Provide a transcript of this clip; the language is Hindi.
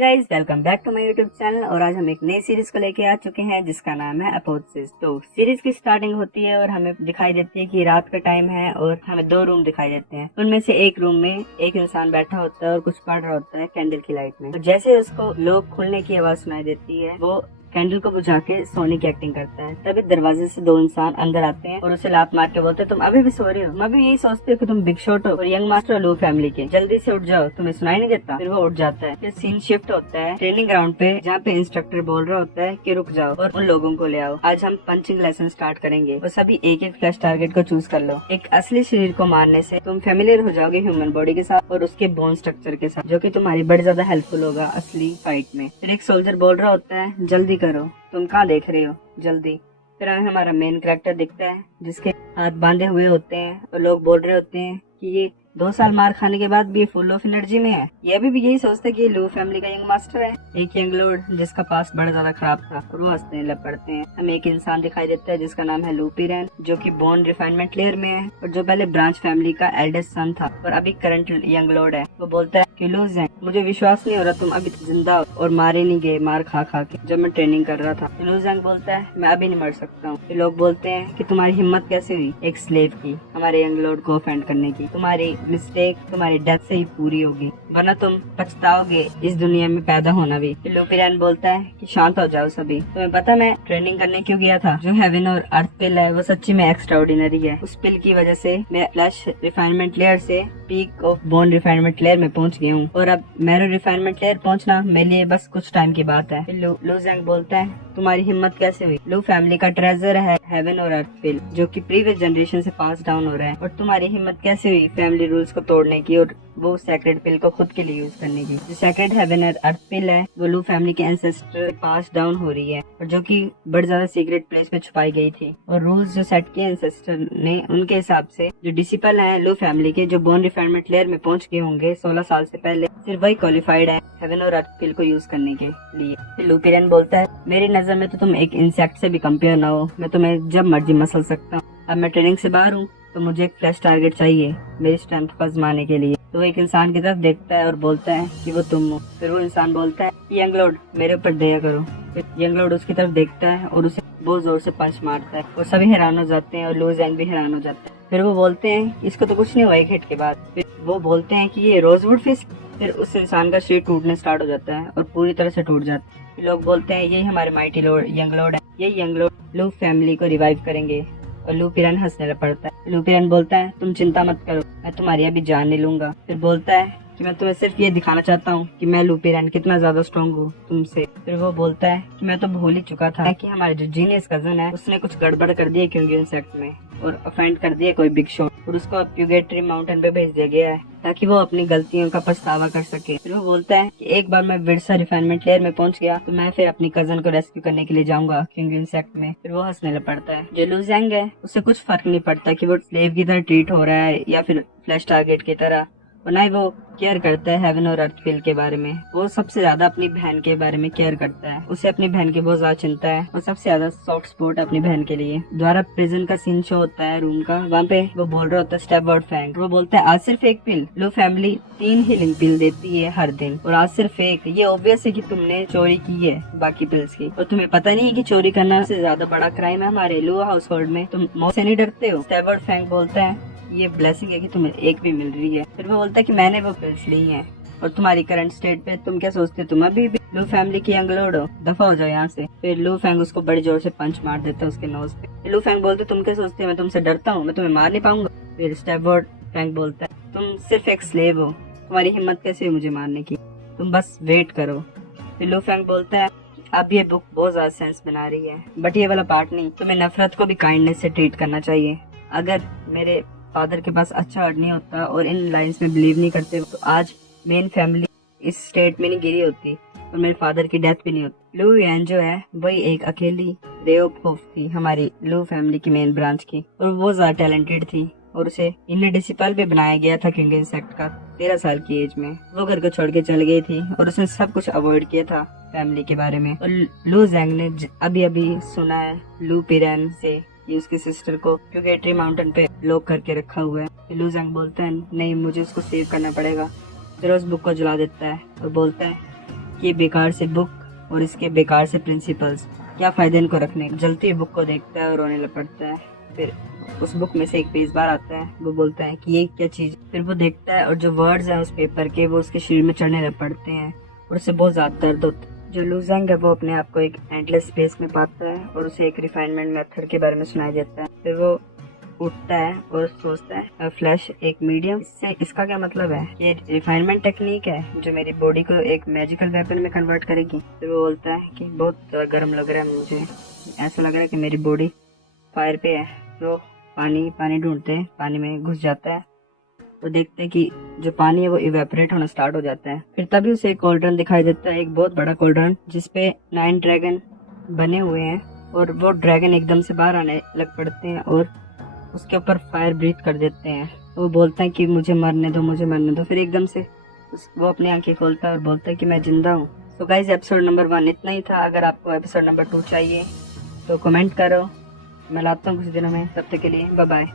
Guys, welcome back to my YouTube channel. और आज हम एक नई सीरीज को लेके आ चुके हैं जिसका नाम है अपोथेसिस। तो सीरीज की स्टार्टिंग होती है और हमें दिखाई देती है कि रात का टाइम है और हमें दो रूम दिखाई देते हैं। उनमें से एक रूम में एक इंसान बैठा होता है और कुछ पढ़ रहा होता है कैंडल की लाइट में। तो जैसे उसको लोग खुलने की आवाज सुनाई देती है, वो कैंडल को बुझा के सोने की एक्टिंग करता है। तभी दरवाजे से दो इंसान अंदर आते हैं और उसे लात मार के बोलते हैं, तुम अभी भी सो रही हो? तुम अभी यही सोचते हो कि तुम बिग शॉट हो और यंग मास्टर हो लू फैमिली के, जल्दी से उठ जाओ, तुम्हें सुनाई नहीं देता? फिर वो उठ जाता है। फिर सीन शिफ्ट होता है ट्रेनिंग ग्राउंड पे, जहाँ पे इंस्ट्रक्टर बोल रहा होता है कि रुक जाओ और उन लोगों को ले आओ, आज हम पंचिंग लेसन स्टार्ट करेंगे। वो सभी एक एक फ्लैश टारगेट को चूज कर लो। एक असली शरीर को मारने से तुम फेमिलियर हो जाओगे ह्यूमन बॉडी के साथ और उसके बोन स्ट्रक्चर के साथ, जो कि तुम्हारी बड़ी ज्यादा हेल्पफुल होगा असली फाइट में। फिर एक सोल्जर बोल रहा होता है, जल्दी करो, तुम कहाँ देख रहे हो, जल्दी। फिर हमें हमारा मेन कैरेक्टर दिखता है जिसके हाथ बांधे हुए होते हैं और लोग बोल रहे होते हैं कि ये 2 साल मार खाने के बाद भी फुल ऑफ एनर्जी में है। ये अभी भी यही सोचते हैं कि लू फैमिली का यंग मास्टर है। एक यंग लॉर्ड जिसका पास बड़ा ज्यादा खराब था और वो हंसने लग पड़ते हैं। हमें एक इंसान दिखाई देता है जिसका नाम है लू पिरेन, जो कि बोन रिफाइनमेंट लेयर में है और जो पहले ब्रांच फैमिली का एल्डेस्ट सन था और अभी करंट यंग लॉर्ड है। वो बोलता है कि लू ज़ैंग, मुझे विश्वास नहीं हो रहा तुम अभी जिंदा हो और मारे नहीं गए मार खा खा के जब मैं ट्रेनिंग कर रहा था। लू ज़ैंग बोलता है, मैं अभी नहीं मर सकता हूँ। लोग बोलते हैं कि तुम्हारी हिम्मत कैसे हुई एक स्लेव की हमारे यंग लॉर्ड को ऑफेंड करने की? तुम्हारी मिस्टेक तुम्हारी डेथ से ही पूरी होगी, वरना तुम पछताओगे इस दुनिया में पैदा होना भी। लू पिरेन बोलता है कि शांत हो जाओ सभी, तुम्हें पता मैं ट्रेनिंग करने क्यों गया था? जो हेवन और अर्थ पिल है वो सच्ची में एक्स्ट्राऑर्डिनरी है। उस पिल की वजह से मैं फ्लैश रिफाइनमेंट लेयर से peak of bone refinement layer में पहुंच गई हूँ और अब मैरो रिफाइनमेंट लेयर पहुंचना मेरे लिए बस कुछ टाइम की बात है। लू ज़ैंग बोलता है, तुम्हारी हिम्मत कैसे हुई? लू फैमिली का ट्रेजर है हेवन और अर्थ पिल, जो कि प्रीवियस जनरेशन से पास डाउन हो रहा है, और तुम्हारी हिम्मत कैसे हुई फैमिली रूल्स को तोड़ने की और वो सेक्रेड पिल को खुद के लिए यूज करने की? जो सेक्रेड हेवन और अर्थ पिल है वो लू फैमिली के एंसेस्टर पास डाउन हो रही है और जो कि बड़ी ज्यादा सीक्रेट प्लेस पे छुपाई गई थी। और रूल्स जो सेट किए एंसेस्टर ने, उनके हिसाब से जो डिसिपल है लू फैमिली के, जो बोन रिफाइनमेंट लेयर में पहुंच गए होंगे 16 साल से पहले, सिर्फ वही क्वालिफाइड है हेवन और अर्थ पिल को यूज करने के लिए। फिर लू पिरेन बोलता है, मेरी नजर में तो तुम एक इंसेक्ट से भी कंपेयर ना हो, मैं तुम्हें जब मर्जी मसल सकता हूँ। अब मैं ट्रेनिंग से बाहर हूँ तो मुझे एक फ्लैश टारगेट चाहिए मेरी स्ट्रेंथ को आजमाने के लिए। तो वो एक इंसान की तरफ देखता है और बोलता है कि वो तुम हो। फिर वो इंसान बोलता है, यंग लॉर्ड मेरे ऊपर दया करो। फिर यंग लॉर्ड उसकी तरफ देखता है और उसे बहुत जोर से पंच मारता है और सभी हैरान हो जाते हैं और लू ज़ैंग भी हैरान हो जाता है। फिर वो बोलते हैं, इसको तो कुछ नहीं हुआ एक हिट के बाद। फिर वो बोलते हैं कि ये रोजवुड फिस्ट। फिर उस इंसान का शरीर टूटने स्टार्ट हो जाता है और पूरी तरह से टूट जाता है। लोग बोलते हैं, यही हमारे माइटी लॉर्ड यंग लॉर्ड है, यही यंग लॉर्ड लू फैमिली को रिवाइव करेंगे। और लू पिरेन हंसने लग पड़ता है। लू पिरेन बोलता है, तुम चिंता मत करो, मैं तुम्हारी अभी जान नहीं लूंगा। फिर बोलता है कि मैं तुम्हें सिर्फ ये दिखाना चाहता हूँ कि मैं लू पिरेन कितना ज्यादा स्ट्रॉन्ग हूँ तुमसे। फिर वो बोलता है कि मैं तो भूल ही चुका था कि हमारे जो जीनियस कजन है उसने कुछ गड़बड़ कर दी है क्योंकि इंसेक्ट में और ऑफेंड कर दिया कोई बिग शॉट और उसको प्यूगेटरी माउंटेन पे भेज दिया गया है ताकि वो अपनी गलतियों का पछतावा कर सके। फिर वो बोलता है कि एक बार मैं विरसा रिफाइनमेंट लेयर में पहुंच गया तो मैं फिर अपनी कजन को रेस्क्यू करने के लिए जाऊंगा क्योंकि इंसेक्ट में। फिर वो हंसने लग पड़ता है। जो लू ज़ैंग है उसे कुछ फर्क नहीं पड़ता कि वो स्लेव की तरह ट्रीट हो रहा है या फिर फ्लैश टारगेट की तरह, और ना ही वो केयर करता है हेवन और अर्थ पिल के बारे में। वो सबसे ज्यादा अपनी बहन के बारे में केयर करता है। उसे अपनी बहन की बहुत ज्यादा चिंता है और सबसे ज्यादा सॉफ्ट स्पॉट अपनी बहन के लिए। द्वारा प्रिजन का सीन शो होता है रूम का, वहाँ पे वो बोल रहा होता है स्टेपवर्ड फैंग। वो बोलता है, आज सिर्फ एक पिल, लू फैमिली 3 हीलिंग पिल देती है हर दिन और आज सिर्फ एक। ये ऑब्वियस है कि तुमने चोरी की है बाकी पिल्स की और तुम्हें पता नहीं है कि चोरी करना से ज्यादा बड़ा क्राइम है हमारे लू हाउस होल्ड में, तुम मौत से नहीं डरते हो? स्टेपवर्ड फैंग बोलता है, ये ब्लेसिंग है कि तुम्हें एक भी मिल रही है। फिर वो बोलता है कि मैंने वो पिल्स ली हैं और तुम्हारी करंट स्टेट पे तुम क्या सोचते हो, तुम अभी भी लू फैमिली की यंग लॉर्ड हो, दफा हो जाओ यहाँ से। फिर लू फैंग उसको बड़ी जोर से पंच मार देता है उसके नोज पे। लू फैंग बोलते, तुम क्या सोचते हो मैं तुमसे डरता हूँ, मैं तुम्हें मार नहीं पाऊंगा? फिर स्टेपवर्ड फैंग बोलता है, तुम सिर्फ एक स्लेव हो, तुम्हारी हिम्मत कैसे हुई मुझे मारने की, तुम बस वेट करो। फिर लू फैंग बोलता है, अब ये बुक बहुत ज्यादा सेंस बना रही है बट ये वाला पार्ट नहीं, तुम्हें नफरत को भी काइंडनेस से ट्रीट करना चाहिए। अगर मेरे फादर के पास अच्छा अर्थ नहीं होता और इन लाइंस में बिलीव नहीं करते तो आज मेन फैमिली इस स्टेट में नहीं गिरी होती और मेरे फादर की डेथ भी नहीं होती। लू यान जो है वही एक अकेली रे ऑफ होप थी हमारी लू फैमिली की मेन ब्रांच की, और वो ज्यादा टैलेंटेड थी और उसे इन्हें डिसिपल भी बनाया गया था किंग इंसेक्ट का 13 साल की एज में। वो घर को छोड़ के चल गई थी और उसने सब कुछ अवॉइड किया था फैमिली के बारे में। और लू ज़ैंग ने अभी अभी सुना है लू पिरेन से कि उसकी सिस्टर को प्यूगेटरी माउंटेन पे लॉक करके रखा हुआ है। लू ज़ैंग बोलता है, नहीं मुझे उसको सेव करना पड़ेगा। फिर उस बुक को जला देता है और बोलता है इसकी बेकार से बुक और इसके बेकार से प्रिंसिपल्स, क्या फायदे इनको रखने। जलती हुई बुक को देखता है और रोने लग पड़ता है। फिर उस बुक में से एक पेज बाहर आता है, वो बोलता है कि ये क्या चीज। फिर वो देखता है और जो वर्ड्स हैं उस पेपर के वो उसके शरीर में चढ़ने लग पड़ते हैं और उससे बहुत ज्यादा दर्द होता है। जो लूजेंग है वो अपने आप को एक एंडलेस स्पेस में पाता है और उसे एक रिफाइनमेंट मेथड के बारे में सुनाई देता है। फिर वो उठता है और सोचता है फ्लैश एक मीडियम, इससे इसका क्या मतलब है, ये रिफाइनमेंट टेक्निक है जो मेरी बॉडी को एक मैजिकल वेपन में कन्वर्ट करेगी। फिर वो बोलता है कि बहुत गर्म लग रहा है, मुझे ऐसा लग रहा है कि मेरी बॉडी फायर पे है। तो पानी ढूंढते हैं, पानी में घुस जाता है तो देखते हैं कि जो पानी है वो इवेपोरेट होना स्टार्ट हो जाता है। फिर तभी उसे एक कॉल्ड्रन दिखाई देता है, एक बहुत बड़ा कॉल्ड्रन जिसपे 9 ड्रैगन बने हुए हैं और वो ड्रैगन एकदम से बाहर आने लग पड़ते हैं और उसके ऊपर फायर ब्रीथ कर देते हैं। वो बोलता है कि मुझे मरने दो, मुझे मरने दो। फिर एकदम से वो अपनी आंखें खोलता है और बोलता है कि मैं जिंदा हूँ। तो गाइस एपिसोड नंबर 1 इतना ही था। अगर आपको एपिसोड नंबर 2 चाहिए तो कमेंट करो, मैं लाता हूँ कुछ दिनों में। तब तक के लिए बाय बाय।